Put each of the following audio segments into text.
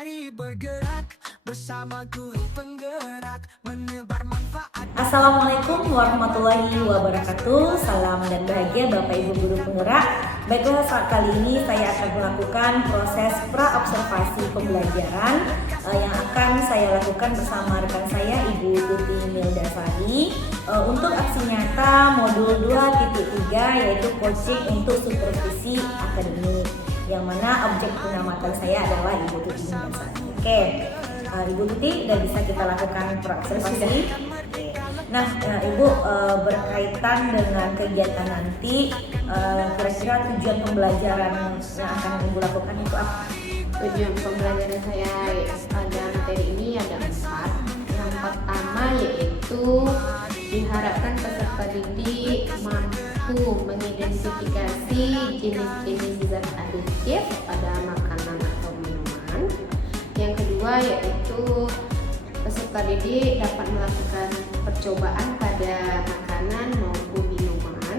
Mari bergerak bersama guru penggerak menebar manfaat. Assalamualaikum warahmatullahi wabarakatuh. Salam dan bahagia Bapak Ibu guru penggerak. Baiklah, saat kali ini saya akan melakukan proses pra-observasi pembelajaran yang akan saya lakukan bersama rekan saya Ibu Tuti Mildasari untuk aksi nyata modul 2.3 yaitu coaching untuk supervisi akademik, yang mana objek pengamatan saya adalah Ibu Tuti Mildasari. Oke, Ibu Tuti udah bisa kita lakukan pra-observasi. Nah, Ibu, berkaitan dengan kegiatan nanti, kira-kira tujuan pembelajaran yang akan Ibu lakukan itu apa? Tujuan pembelajaran saya pada materi ini ada 4. Yang pertama yaitu diharapkan peserta didik mampu mengidentifikasi jenis-jenis zat aditif pada makanan atau minuman. Yang kedua yaitu peserta didik dapat melakukan percobaan pada makanan maupun minuman.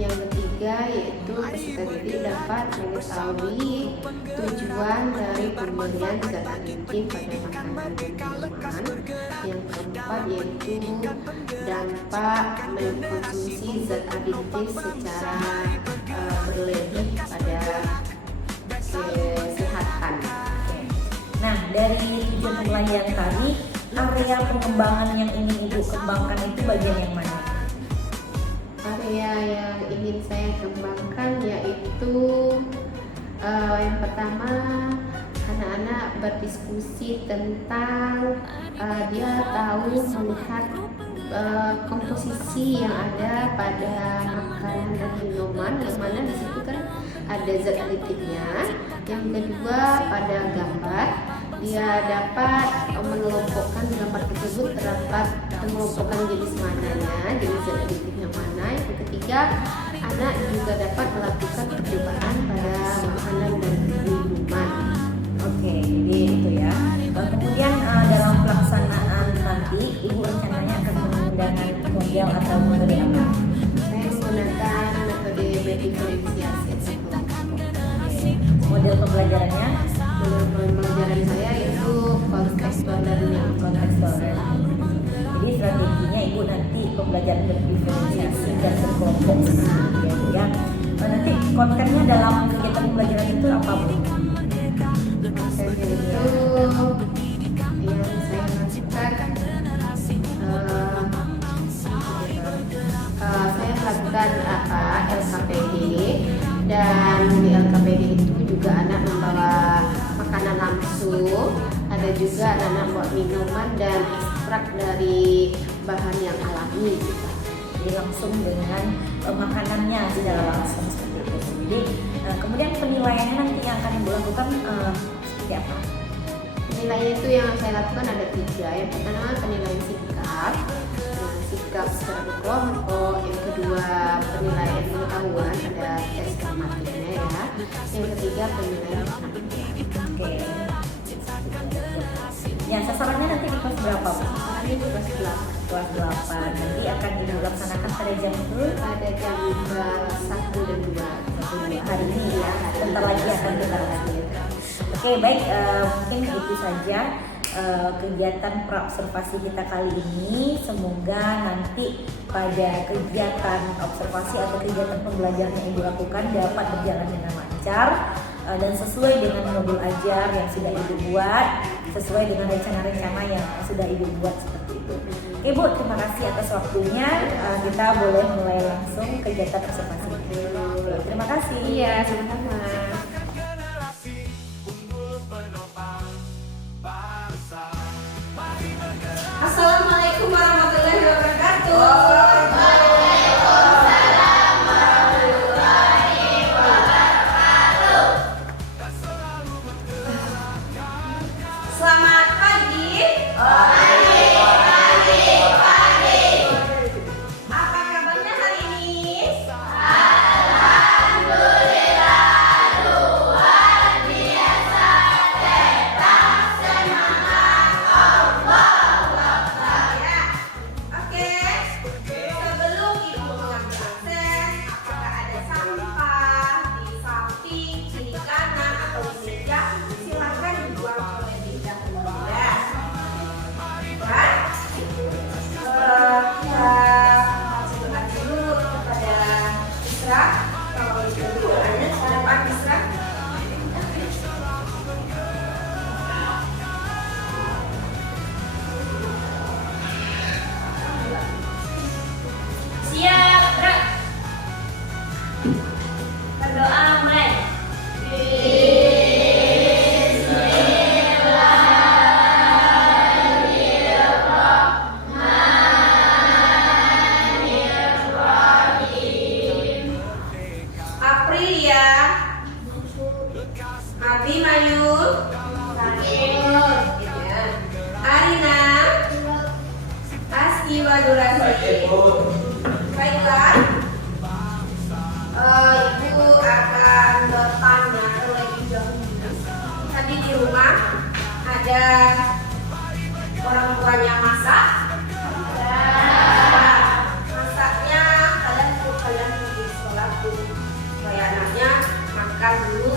Yang ketiga yaitu peserta didik dapat mengetahui tujuan dari pemberian zat aditif pada makanan dan minuman. Yang keempat yaitu dampak mengkonsumsi zat aditif secara berlebih pada kesehatan. Nah, dari tujuan pembelajaran tadi, area pengembangan yang ingin Ibu kembangkan itu bagian yang mana? Area yang ingin saya kembangkan yaitu yang pertama, anak-anak berdiskusi tentang dia tahu melihat komposisi yang ada pada makanan dan minuman, yang mana di situ kan ada zat aditifnya. Yang kedua, pada gambar dia dapat mengelompokkan gambar tersebut, terdapat mengelompokkan jenis mananya, jenis zat aditif yang mana. Yang ketiga, anak juga dapat melakukan percobaan pada makanan dan minuman. Oke, jadi itu ya. Kemudian dalam pelaksanaan nanti, Ibu rencananya akan menggunakan model atau metode apa? Saya menggunakan metode diferensiasi. Model pembelajarannya Pembelajaran saya itu kontekstual learning. Jadi strateginya Ibu nanti pembelajaran berdiferensiasi dan berkelompok seperti itu ya. Nanti kontennya dalam kegiatan pembelajaran itu apa, Bu? Konten itu yang saya lakukan, saya melakukan LKPD, dan di LKPD itu juga anak membawa makanan langsung, ada juga anak-anak buat minuman dan ekstrak dari bahan yang alami. Jadi langsung dengan makanannya secara langsung seperti itu. Jadi kemudian penilaiannya nanti yang akan Ibu lakukan seperti apa? Penilaian itu yang saya lakukan ada 3. Yang pertama penilaian sikap, sikap secara berkelompok. Yang kedua penilaian pengetahuan, ada tes formatifnya ya. Yang ketiga penilaian penampilan. Oke. Ya, sasarannya nanti di kelas berapa, Bu? Ini kelas 8. Kelas 8. Nanti akan Ibu laksanakan pada jam itu Pada jam 1 dan 2. hari ini ya. Sebentar lagi akan kita lanjut. Oke, baik, mungkin itu saja kegiatan pra-observasi kita kali ini. Semoga nanti pada kegiatan observasi atau kegiatan pembelajaran yang Ibu lakukan dapat berjalan dengan lancar dan sesuai dengan modul ajar yang sudah Ibu buat, sesuai dengan rencana-rencana yang sudah Ibu buat seperti itu. Oke, Bu, terima kasih atas waktunya. Kita boleh mulai langsung kegiatan observasi. Oke, terima kasih. Iya, sama-sama. Generasi unggul penopang bangsa. Mari bergerak. Assalamualaikum warahmatullahi wabarakatuh. Selamat pagi. Apa kabarnya hari ini? Ya. Oke. Berdoa mulai. Aprilia, Abimanyu, Arina, Aski Wadurasi. Baiklah, Ibu akan bertanya terlebih dahulu. Tadi di rumah ada orang tuanya masak. Masaknya kalian pergi sekolah dulu. Supaya anaknya makan dulu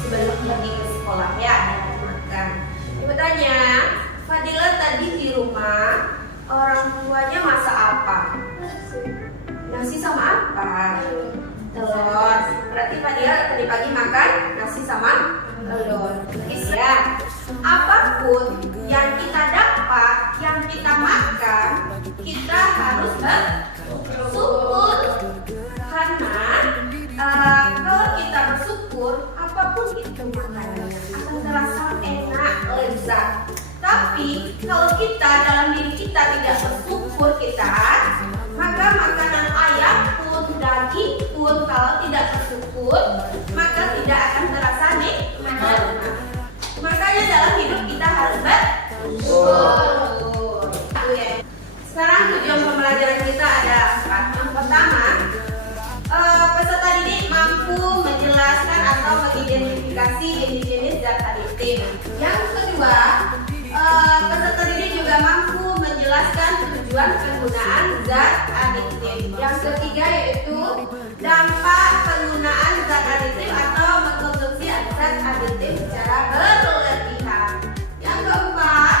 sebelum pergi ke sekolah ya, makan. Ibu tanya, Fadila tadi di rumah orang tuanya masak apa? Nasi sama apa? Telur. Berarti Fadila tadi pagi makan nasi sama telur. Ya, apapun yang kita dapat, yang kita makan, kita harus bersyukur. Karena kalau kita bersyukur, apapun itu makanannya akan terasa enak, lezat. Tapi kalau kita dalam diri kita tidak bersyukur maka makanan ayam pun, daging pun kalau tidak bersyukur, maka tidak akan terasa nikmat. Makanya dalam hidup kita harus bersyukur. Sekarang tujuan pembelajaran kita ada 4. Yang pertama, peserta didik mampu menjelaskan atau mengidentifikasi jenis-jenis zat aditif. Yang kedua, peserta didik juga mampu menjelaskan tujuan penggunaan zat aditif. Yang ketiga yaitu dampak penggunaan zat aditif atau mengkonsumsi zat aditif secara berlebihan. Yang keempat,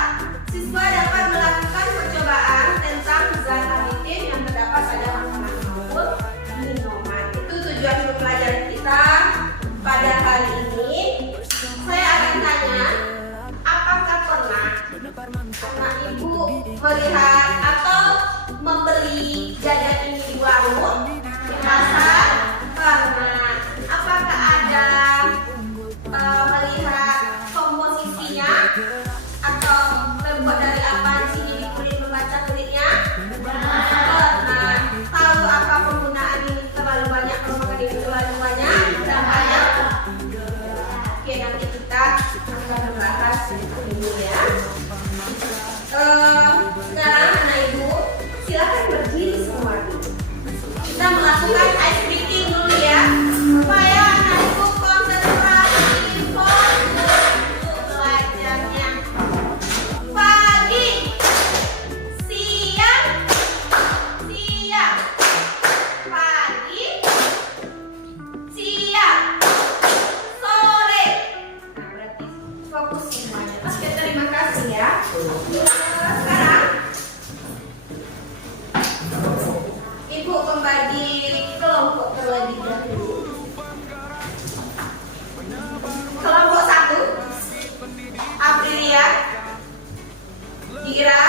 siswa dapat melakukan percobaan tentang zat aditif yang terdapat pada makanan maupun minuman. Itu tujuan pembelajaran kita pada hari ini. Saya akan tanya, apakah pernah anak ibu melihat atau membeli jajan ini di warung, di pasar? Pernah. Apakah ada melihat komposisinya atau terbuat dari apa di sini, di kulit, membaca kulitnya? Pernah. Tahu apa penggunaan ini terlalu banyak, kalau makan ini terlalu banyak? Dampaknya? Oke, nanti kita akan membahas ini ya. Sekarang anak ibu silakan berdiri semua. Kita melakukan ice breaking dulu ya, supaya anak ibu konsentrasi fokus untuk belajarnya. Pagi, siang, pagi, siang, sore. Nah, berarti fokus semuanya. Oke, terima kasih ya. Sekarang Ibu membagi kelompok terlebih dahulu. Kelompok 1, Aprilia, Dira,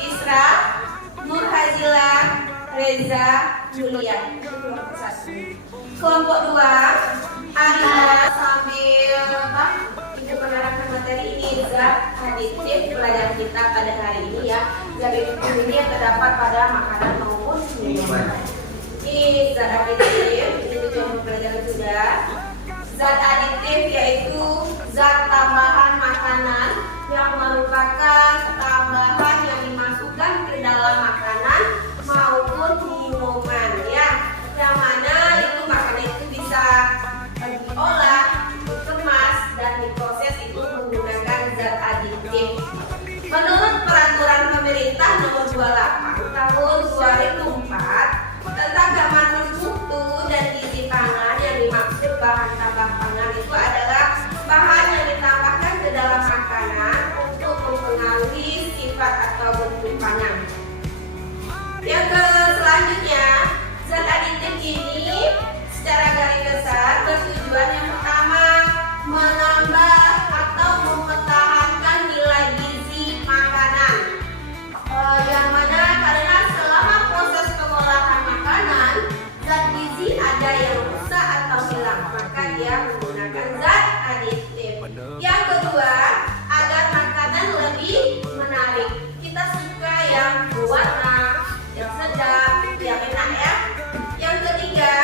Isra, Nurhazila, Reza, Julian. Kelompok 1. Kelompok 2, Arina, sambil Ibu menerangkan materi ini, zat aditif pelajaran kita pada hari ini ya. Zat aditif ini yang terdapat pada makanan maupun minuman. Ini zat aditif, ini tujuan pembelajaran sudah. Zat aditif yaitu zat tambahan makanan yang merupakan tambahan yang dimasukkan ke dalam makanan maupun minuman ya. Yang mana itu makanan itu bisa diolah, dikemas, dan diproses itu menggunakan zat aditif. Menurut peraturan pemerintah nomor 28 tahun 2004 tentang kandungan mutu dan gizi pangan, yang dimaksud bahan tambah pangan itu adalah ada yang rusak atau hilang, maka dia menggunakan zat aditif. Yang kedua, agar makanan lebih menarik. Kita suka yang berwarna, yang sedap, yang enak ya. Yang ketiga,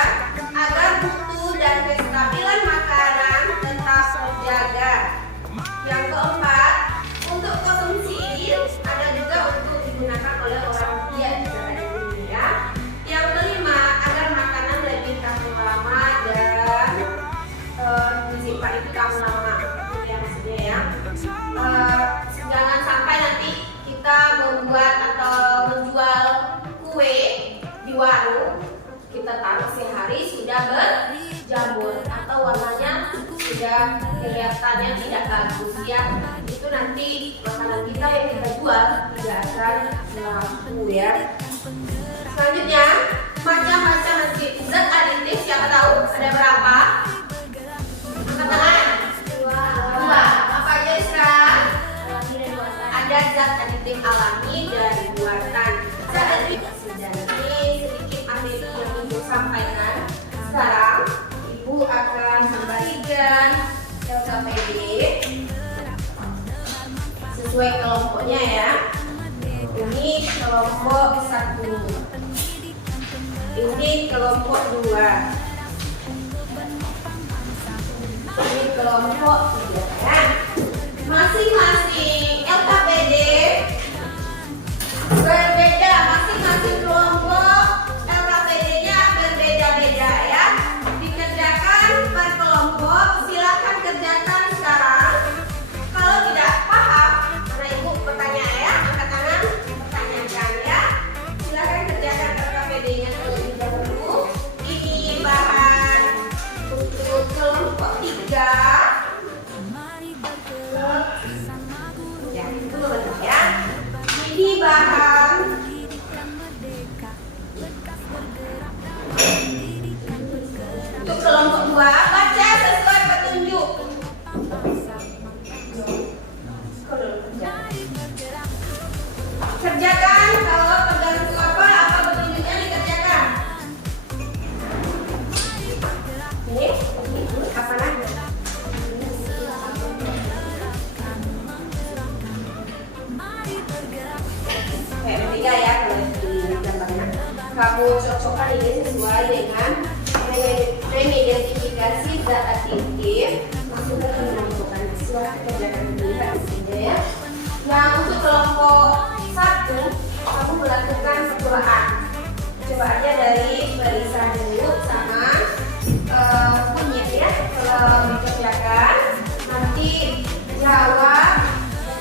agar mutu dan kestabilan makanan tetap terjaga. Yang keempat, untuk konsumsi ini ada juga untuk digunakan oleh orang usia di negara ini ya. Yang kelima, agar makanan lebih tahan lama dan disimpan itu tahan lama, itu ya maksudnya ya. Jangan sampai nanti kita membuat atau menjual kue di warung, kita taruh sehari sudah berjamur atau warnanya sudah kelihatannya tidak bagus ya. Itu nanti makanan kita yang kita jual tidak akan laku ya. Selanjutnya, macam-macam nasi zat aditif, siapa tahu ada berapa? Angkat tangan. Dua. Apa aja sekarang? Ada zat aditif alami dan buatan. Zat aditif sudah ini sedikit materi yang Ibu sampaikan. Sekarang Ibu akan membagikan LKPD sesuai kelompoknya ya. Ini kelompok 1, ini kelompok 2, ini kelompok 3 ya. Masing-masing LKPD berbeda, masing-masing kelompok LKPD-nya berbeda-beda ya. Dikerjakan per kelompok, silakan kerjakan sekarang. Kalau tidak paham, karena Ibu bertanya ya, angkat tangan, pertanyakan ya. Silakan kerjakan LKPD-nya terlebih dahulu. Ini bahan untuk kelompok 3. Ya, itu benar ya. Ini bahan untuk kelompok 2. Baca sesuai petunjuk. Kerjakan, kalau pegang apa petunjuknya dikerjakan. Ini apa lagi? Kayak ketiga ya, kalau di gambarnya. Kamu cocokkan ini sesuai dengan mengidentifikasi zat aditif, masukkan ke kelompok siswa, kerjakan dilihat di sini ya. Yang untuk kelompok 1, kamu melakukan percobaan. Coba aja dari Melisa dulu sama kunyit ya. Kalau dikerjakan, nanti jawab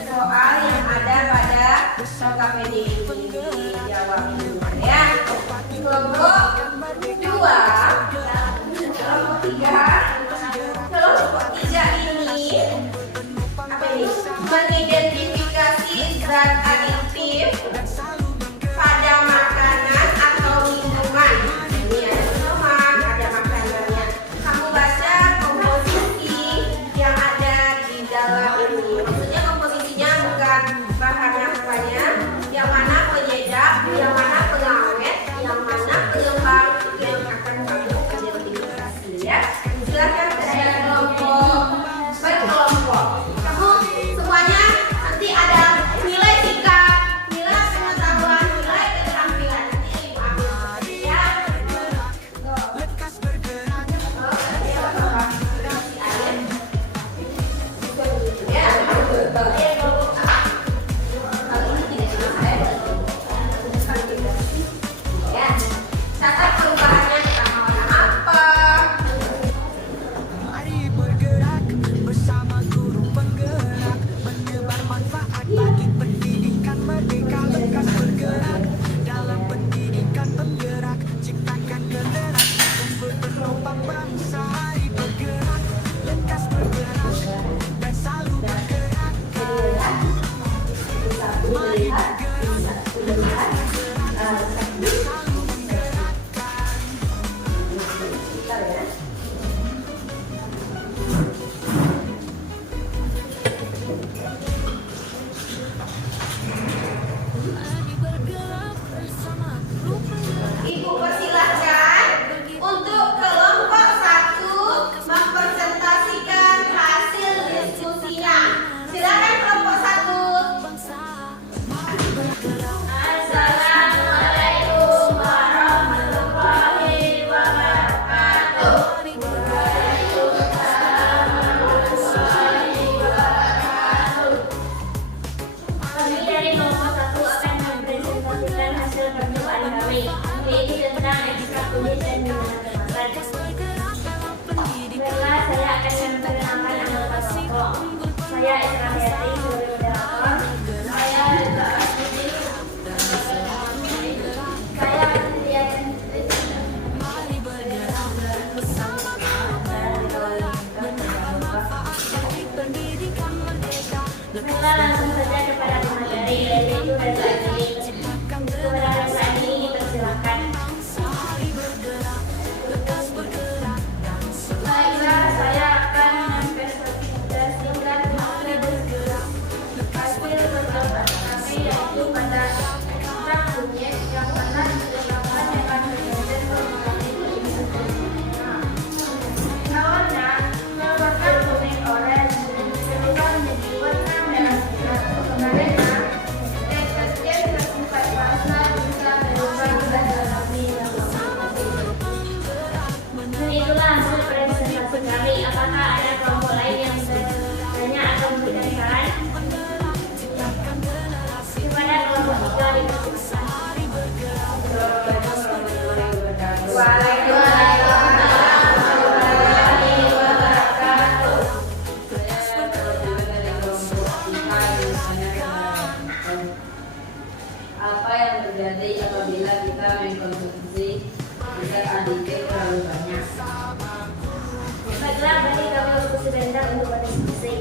soal yang ada pada LKPD ini. Jawab dulu ya. Kelompok 2, kelompok 3. Baiklah, langsung saja kepada materi, yaitu dasar ini. Kepada dasar ini dipersilakan. Baiklah, saya akan mempresentasikan hasil percobaan kami, yaitu pada ekstrak kunyit yang mana ditetapkan dengan metode formulasi kimia. Awalnya menggunakan kuning orange berubah menjadi warna merah sinar. Kemudian tekstur bersifat rasa bisa berubah menjadi alami yang itulah hasil presentasi kami. Apakah ada kelompok lain yang bertanya atau memberikan saran? Kepada kelompok 3 dipersilakan. Apa yang terjadi apabila kita mengkonsumsi zat aditif terlalu banyak? Baiklah, bagi kami waktu sebentar untuk berdiskusi.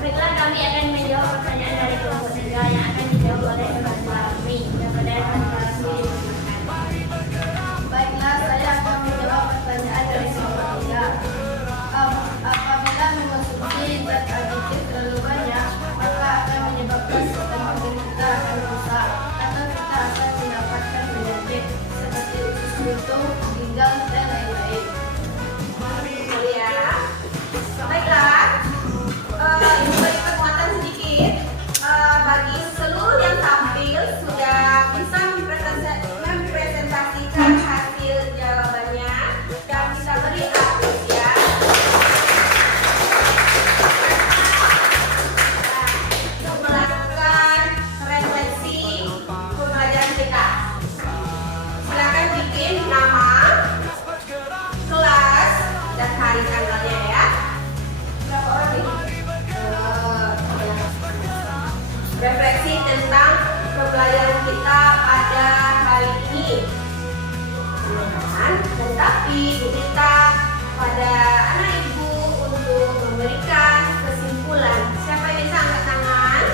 Baiklah, kami akan menjawab pertanyaan dari kelompok 3 yang akan dijawab oleh Pak Fahmi. Kepada Pak Fahmi dipersilakan. Baiklah, saya akan menjawab pertanyaan dari kelompok 3. Apabila mengonsumsi zat aditif terlalu banyak, maka akan menyebabkan sistem organ kita akan rusak atau kita akan mendapatkan penyakit seperti usus buntu, ginjal, dan lain-lain. Ya. Baiklah, ini beri penguatan sedikit bagi seluruh yang tampil sudah bisa mempresentasikan hasil jawabannya dan bisa beri aplaus ya. Nah, melakukan refleksi pembelajaran kita. Silakan bikin nama, kelas, dan hari tanggalnya ya. Berapa orang nih? Refleksi tentang pembelajaran kita pada hari ini. Tetapi diminta pada anak ibu untuk memberikan kesimpulan. Siapa yang bisa angkat tangan?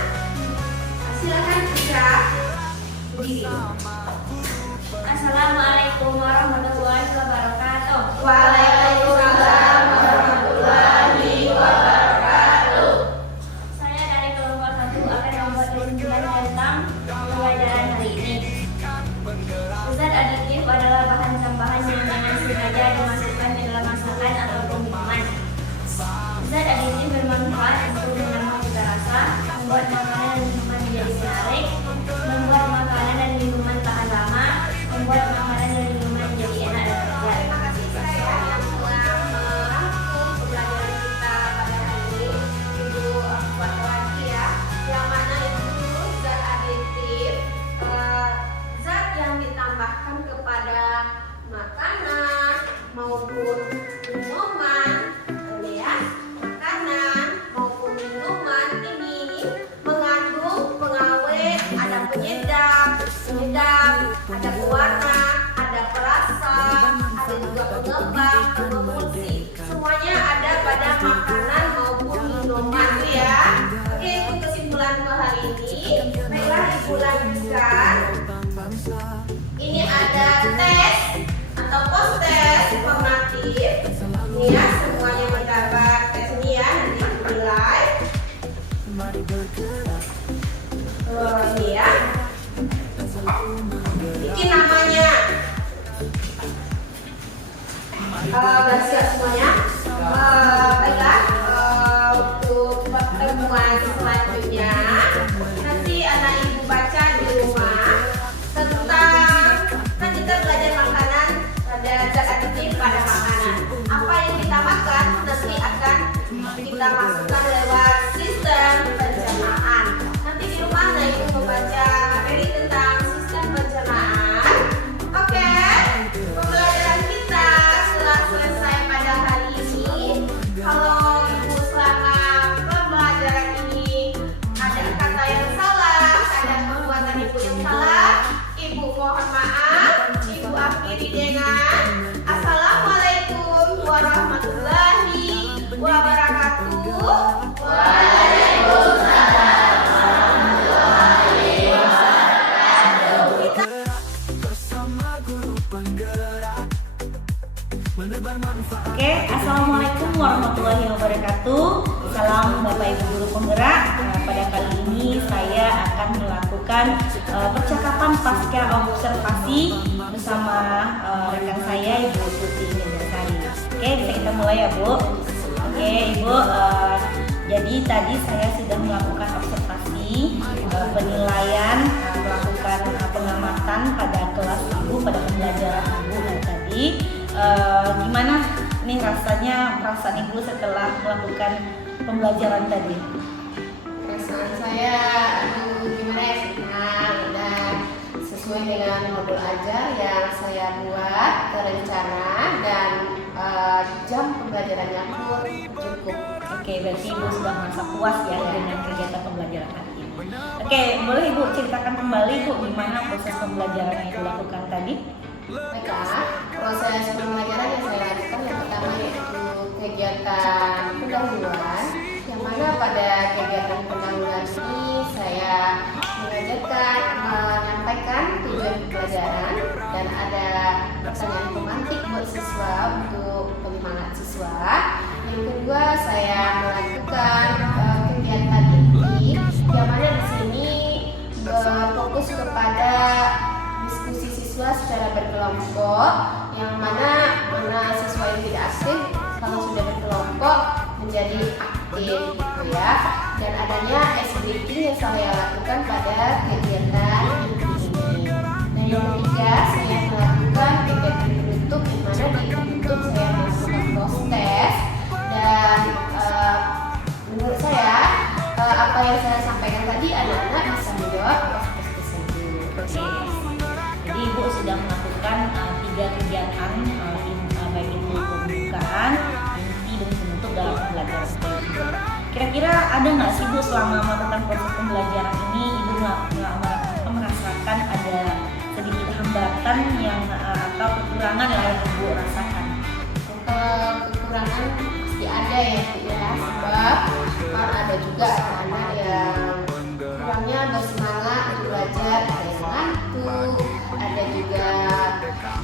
Silakan Citra. Assalamualaikum warahmatullahi wabarakatuh. Waalaikumsalam warahmatullahi wabarakatuh. Saya dari kelompok 1 akan membuat kesimpulan tentang pembelajaran hari ini. Zat aditif adalah bahan tambahan yang dengan sengaja dimasukkan di dalam masakan ataupun minuman. Zat aditif bermanfaat untuk menambah cita rasa, membuat makanan dan minuman menjadi menarik, membuat makanan dan minuman tahan lama, membuat makanan dan minuman menjadi enak dan segar. Terima kasih saya yang telah merangkum pembelajaran kita pada hari ini. Ibu buat lagi ya, yang mana itu zat aditif, zat yang ditambahkan kepada makanan maupun minuman, ya, makanan maupun minuman ini mengandung pengawet, ada penyedap, ada pewarna, ada perasa, ada juga pengembang, pemulsi. Semuanya ada pada makanan maupun minuman ya. Oke, itu kesimpulan untuk hari ini. Baiklah, Ibu lanjutkan. Ini ada tes atau post tes formatif. Ini ya, semuanya mendapat tes ini ya, nanti dinilai. Ini ya. Bikin namanya. Sudah siap semuanya? Baiklah, untuk pertemuan selanjutnya nanti anak ibu baca di rumah tentang, kan kita belajar makanan, ada zat aditif pada makanan. Apa yang kita makan nanti akan kita masukkan lewat sistem pencernaan. Nanti di rumah anak ibu membaca materi tentang sistem pencernaan. Oke, pembelajaran kita telah selesai pada hari ini. Kalau ibu selama pembelajaran ini ada kata yang salah, ada perbuatan yang wabarakatuh. Salam Bapak Ibu guru penggerak. Pada kali ini saya akan melakukan percakapan pasca observasi bersama rekan saya Ibu Tuti Indriasari. Oke, bisa kita mulai ya Bu. Oke Ibu, jadi tadi saya sudah melakukan observasi, penilaian, melakukan pengamatan pada kelas Ibu, pada pembelajaran Ibu tadi. Gimana nih rasanya, perasaan Ibu setelah melakukan pembelajaran tadi? Perasaan saya, gimana ya, senang dan sesuai dengan modul ajar yang saya buat, terencana dan jam pembelajarannya pun cukup. Oke, berarti Ibu sudah merasa puas ya dengan kegiatan pembelajaran hari ini. Oke, boleh Ibu ceritakan kembali Bu gimana proses pembelajaran yang Ibu lakukan tadi? Baiklah, proses pembelajaran yang saya lakukan yang pertama yaitu kegiatan pendahuluan, yang mana pada kegiatan pendahuluan ini saya mengajarkan menyampaikan tujuan pembelajaran dan ada pertanyaan pemantik buat siswa untuk penyemangat siswa. Yang kedua, saya melakukan kegiatan ini yang mana di sini berfokus kepada diskusi siswa secara berkelompok, yang mana siswa yang tidak aktif kalau sudah berkelompok menjadi aktif gitu ya. Dan adanya ice breaking yang saya lakukan pada kegiatan ini. Dan yang ketiga, saya melakukan kegiatan penutup, di mana di penutup saya melakukan proses dan menurut saya apa yang saya sampaikan tadi anak-anak bisa menjawab proses tersebut. Oke. Jadi Ibu sudah melakukan 3 kegiatan, baik itu pembukaan, inti dan penutup dalam pembelajaran Ibu. Kira-kira ada nggak sih Bu selama melakukan proses pembelajaran ini Ibu merasakan ada sedikit hambatan yang atau kekurangan yang Ibu rasakan? Kekurangan pasti ada ya, sebab ada juga anak-anak yang kurangnya bersemangat untuk belajar, ada yang ngantuk, ada juga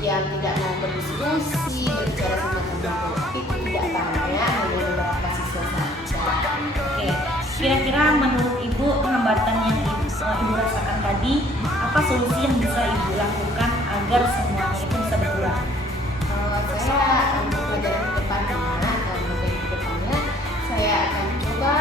yang tidak mau berdiskusi, berbicara sama teman-teman, tapi itu tidak banyak, hanya beberapa siswa saja. Oke, kira-kira menurut Ibu hambatan yang Ibu rasakan tadi, apa solusi yang bisa Ibu lakukan agar semuanya itu bisa berkurang? Saya untuk pelajaran ke depannya dan materi ke depannya, saya akan coba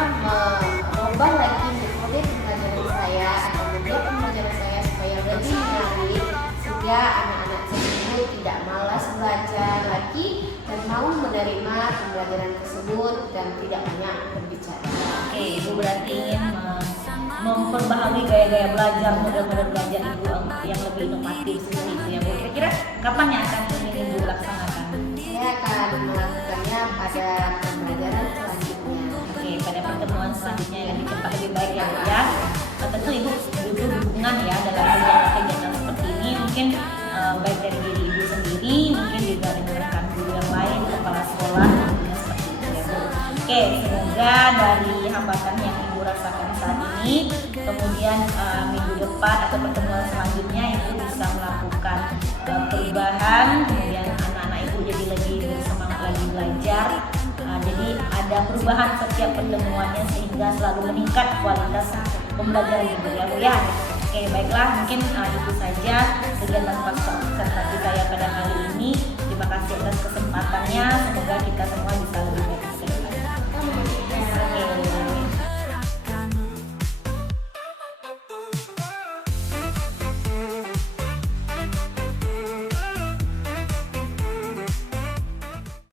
merubah lagi metode pembelajaran saya atau media pembelajaran saya supaya lebih menarik, sehingga anak-anak tersebut tidak malas belajar lagi dan mau menerima pembelajaran tersebut dan tidak banyak berbicara. Oke, Ibu berarti ingin memperbaharui gaya-gaya belajar, model-model belajar Ibu yang lebih inovatif seperti itu ya Bu. Kira-kira kapan yang akan ingin Ibu laksanakan? Saya akan melakukannya pada pembelajaran selanjutnya. Oke, pada pertemuan selanjutnya yang lebih cepat lebih baik ya Bu ya. Tentu Ibu butuh dukungan ya dalam kegiatan seperti ini, mungkin baik dari diri Ibu sendiri, mungkin juga dengan rekan guru yang lain, kepala sekolah, seperti itu ya Bu. Oke, semoga dari hambatan yang Ibu rasakan saat ini, kemudian minggu depan atau pertemuan selanjutnya Ibu bisa melakukan perubahan, kemudian anak-anak Ibu jadi lebih bersemangat lagi belajar. Jadi ada perubahan setiap pertemuannya sehingga selalu meningkat kualitas pembelajaran Ibu ya Bu ya. Oke, baiklah, mungkin itu saja kegiatan pasca observasi saya pada kali ini. Terima kasih atas kesempatannya, semoga kita semua bisa lebih baik.